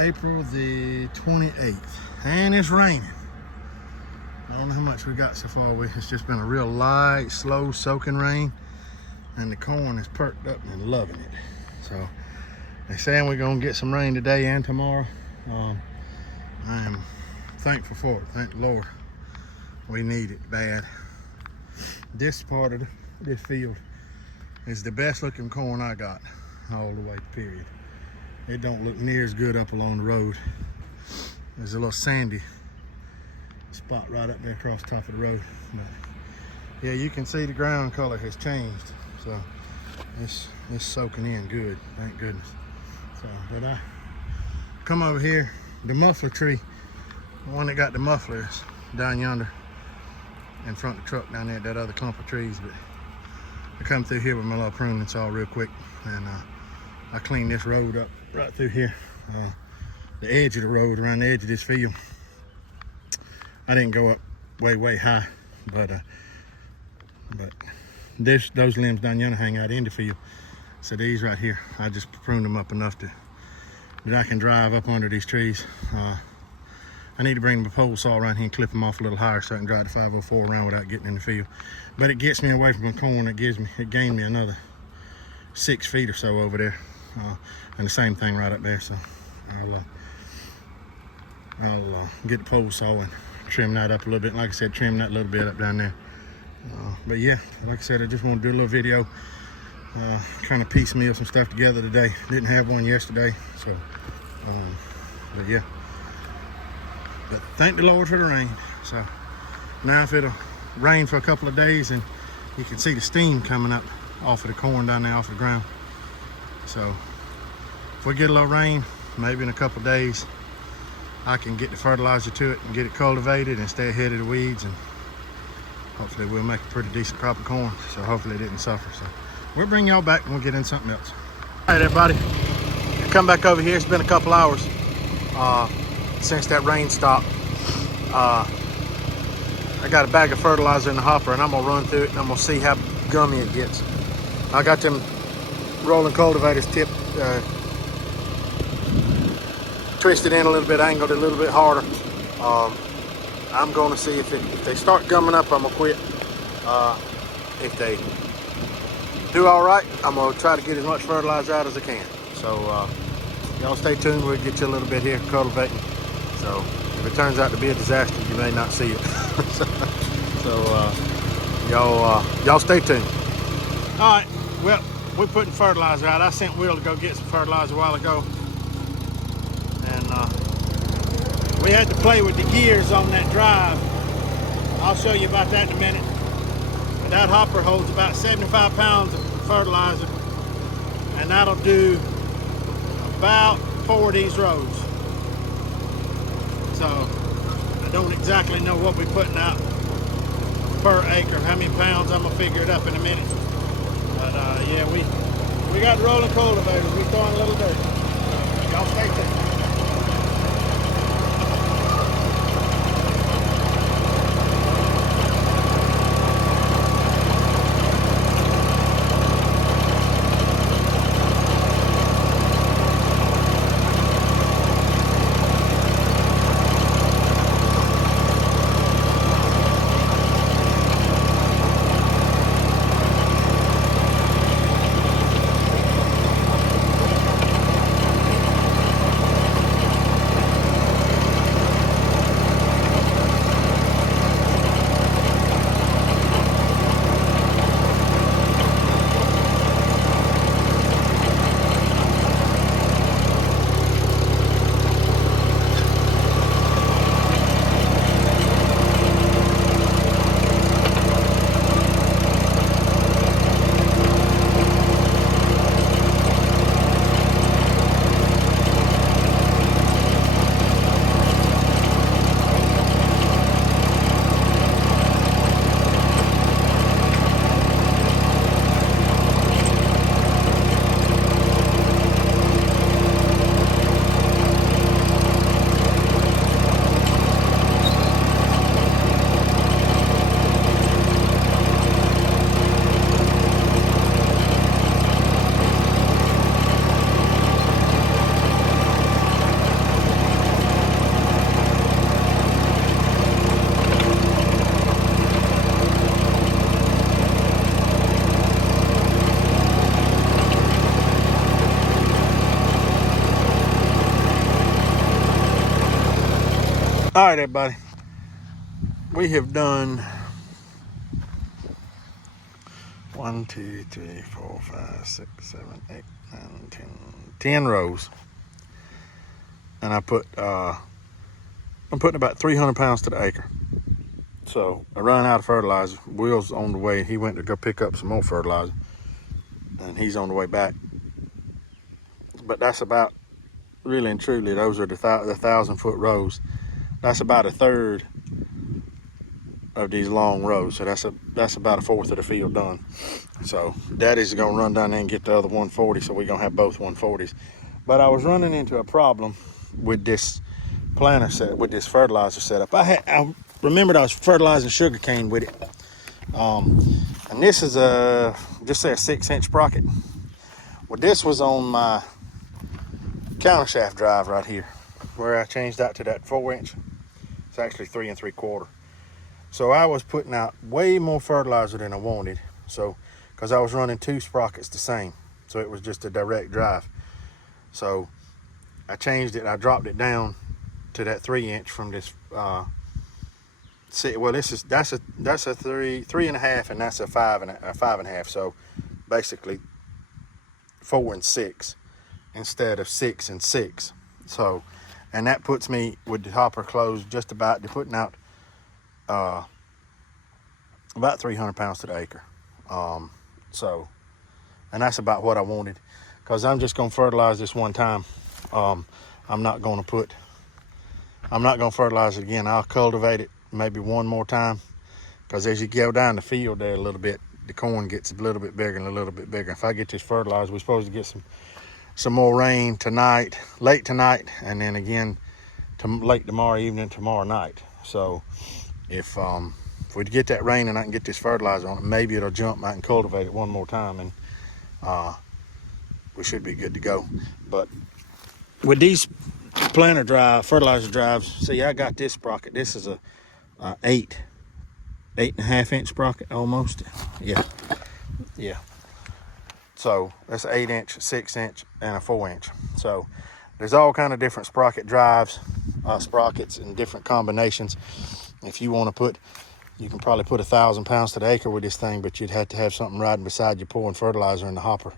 April the 28th, and it's raining. I don't know how much we got so far. It's just been a real light, slow soaking rain, and the corn is perked up and loving it. So they're saying we're gonna get some rain today and tomorrow. I am thankful for it. Thank the Lord. We need it bad. This part of this field is the best looking corn I got all the way, period. It don't look near as good up along the road. There's a little sandy spot right up there across the top of the road. But yeah, you can see the ground color has changed. So it's soaking in good, thank goodness. So, but I come over here, the muffler tree, the one that got the mufflers down yonder in front of the truck down there at that other clump of trees. But I come through here with my little pruning saw real quick, and I cleaned this road up right through here, the edge of the road around the edge of this field. I didn't go up way high, but those limbs down yonder hang out in the field. So these right here, I just pruned them up enough that I can drive up under these trees. I need to bring the pole saw around here and clip them off a little higher so I can drive the 504 around without getting in the field. But it gets me away from the corn. It gained me another 6 feet or so over there, and the same thing right up there. So I'll get the pole saw and trim that up a little bit. Like I said, trim that little bit up down there. But yeah, like I said, I just want to do a little video, kind of piecemeal some stuff together today. Didn't have one yesterday, so but yeah. But thank the Lord for the rain. So now if it'll rain for a couple of days, and you can see the steam coming up off of the corn down there off the ground. So if we get a little rain, maybe in a couple of days, I can get the fertilizer to it and get it cultivated and stay ahead of the weeds, and hopefully we'll make a pretty decent crop of corn. So hopefully it didn't suffer. So we'll bring y'all back and we'll get in something else. All right, everybody, come back over here. It's been a couple hours since that rain stopped. I got a bag of fertilizer in the hopper, and I'm gonna run through it and I'm gonna see how gummy it gets. I got them rolling cultivators tipped, twisted in a little bit, angled a little bit harder. I'm gonna see if they start gumming up, I'm gonna quit. If they do all right, I'm gonna try to get as much fertilizer out as I can. So y'all stay tuned. We'll get you a little bit here cultivating. So if it turns out to be a disaster, you may not see it. so y'all stay tuned. All right, well, we're putting fertilizer out. I sent Will to go get some fertilizer a while ago, and we had to play with the gears on that drive. I'll show you about that in a minute. But that hopper holds about 75 pounds of fertilizer, and that'll do about 4 of these rows. So I don't exactly know what we're putting out per acre, how many pounds. I'm gonna figure it up in a minute. But yeah, we got rolling cultivators. We're throwing a little dirt. Y'all stay tuned. All right, everybody. We have done 1, 2, 3, 4, 5, 6, 7, 8, 9, 10 rows. And I'm putting about 300 pounds to the acre. So I run out of fertilizer. Will's on the way. He went to go pick up some more fertilizer, and he's on the way back. But that's about, really and truly, those are the 1,000-foot rows. That's about a third of these long rows. So that's about a fourth of the field done. So Daddy's gonna run down there and get the other 140. So we're gonna have both 140s. But I was running into a problem with this planter set, with this fertilizer setup. I remembered I was fertilizing sugarcane with it. And this is just say a 6-inch sprocket. Well, this was on my countershaft drive right here, where I changed that to that 4-inch. It's actually 3 3/4. So I was putting out way more fertilizer than I wanted. So, because I was running 2 sprockets the same. So it was just a direct drive. So I changed it. I dropped it down to that 3-inch from this. Well, that's a 3.5, and that's a 5.5. So basically 4 and 6 instead of 6 and 6. So, and that puts me with the hopper closed just about, they're putting out about 300 pounds to the acre. So, and that's about what I wanted, because I'm just gonna fertilize this one time. I'm not gonna fertilize it again. I'll cultivate it maybe one more time, because as you go down the field there a little bit, the corn gets a little bit bigger and a little bit bigger. If I get this fertilized, we're supposed to get some more rain tonight, late tonight, and then again late tomorrow evening, tomorrow night. So if we get that rain and I can get this fertilizer on it, maybe it'll jump. I can cultivate it one more time, and we should be good to go. But with these fertilizer drives, see, I got this sprocket. This is a 8.5-inch sprocket almost. Yeah. So that's an 8-inch, 6-inch, and a 4-inch. So there's all kind of different sprocket drives, sprockets in different combinations. If you want to put, you can probably put 1,000 pounds to the acre with this thing, but you'd have to have something riding beside you pouring fertilizer in the hopper,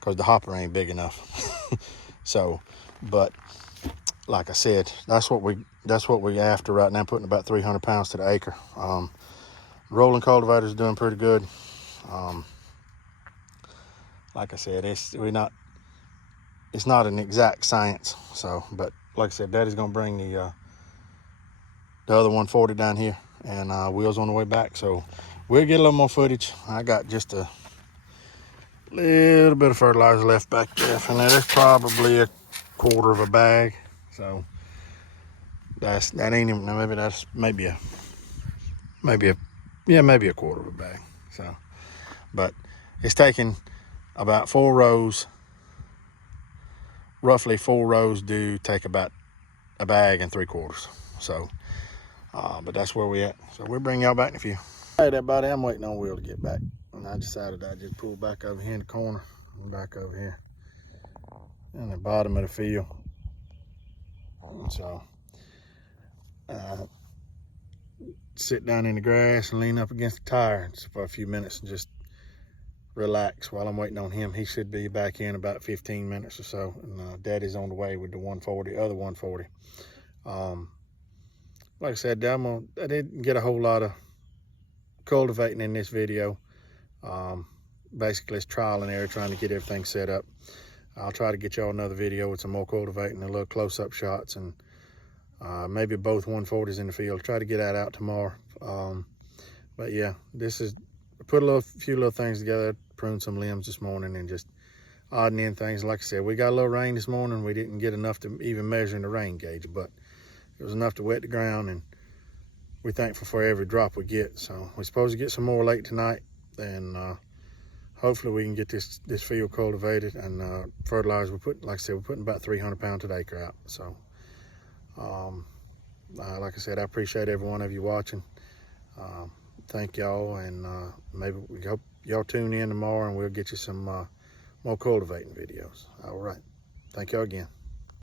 because the hopper ain't big enough. So, but like I said, that's what we're after right now, putting about 300 pounds to the acre. Rolling cultivator is doing pretty good. Like I said, it's not an exact science. So, but like I said, Daddy's gonna bring the other 140 down here, and Will's on the way back. So we'll get a little more footage. I got just a little bit of fertilizer left back there, and there's probably a quarter of a bag. So that ain't even, maybe that's maybe a quarter of a bag. So, but it's taking about 4 rows, roughly 4 rows do take about a bag and 3/4. So, but that's where we at. So we'll bring y'all back in a few. All right, everybody, I'm waiting on Will to get back, and I decided I'd just pull back over here in the corner. I'm back over here in the bottom of the field. And so sit down in the grass and lean up against the tire for a few minutes and just relax while I'm waiting on him. He should be back in about 15 minutes or so, and Daddy's on the way with the other 140. Like I said, I didn't get a whole lot of cultivating in this video. Basically, it's trial and error, trying to get everything set up. I'll try to get y'all another video with some more cultivating and a little close-up shots, and maybe both 140s in the field. Try to get that out tomorrow. But yeah, this is, put a few little things together, pruned some limbs this morning, and just odding in things. Like I said, we got a little rain this morning. We didn't get enough to even measure in the rain gauge, but it was enough to wet the ground, and we're thankful for every drop we get. So we're supposed to get some more late tonight, and hopefully we can get this field cultivated and fertilized. Like I said, we're putting about 300 pounds an acre out. So like I said, I appreciate every one of you watching. Thank y'all, and maybe we hope y'all tune in tomorrow, and we'll get you some more cultivating videos. All right, thank y'all again.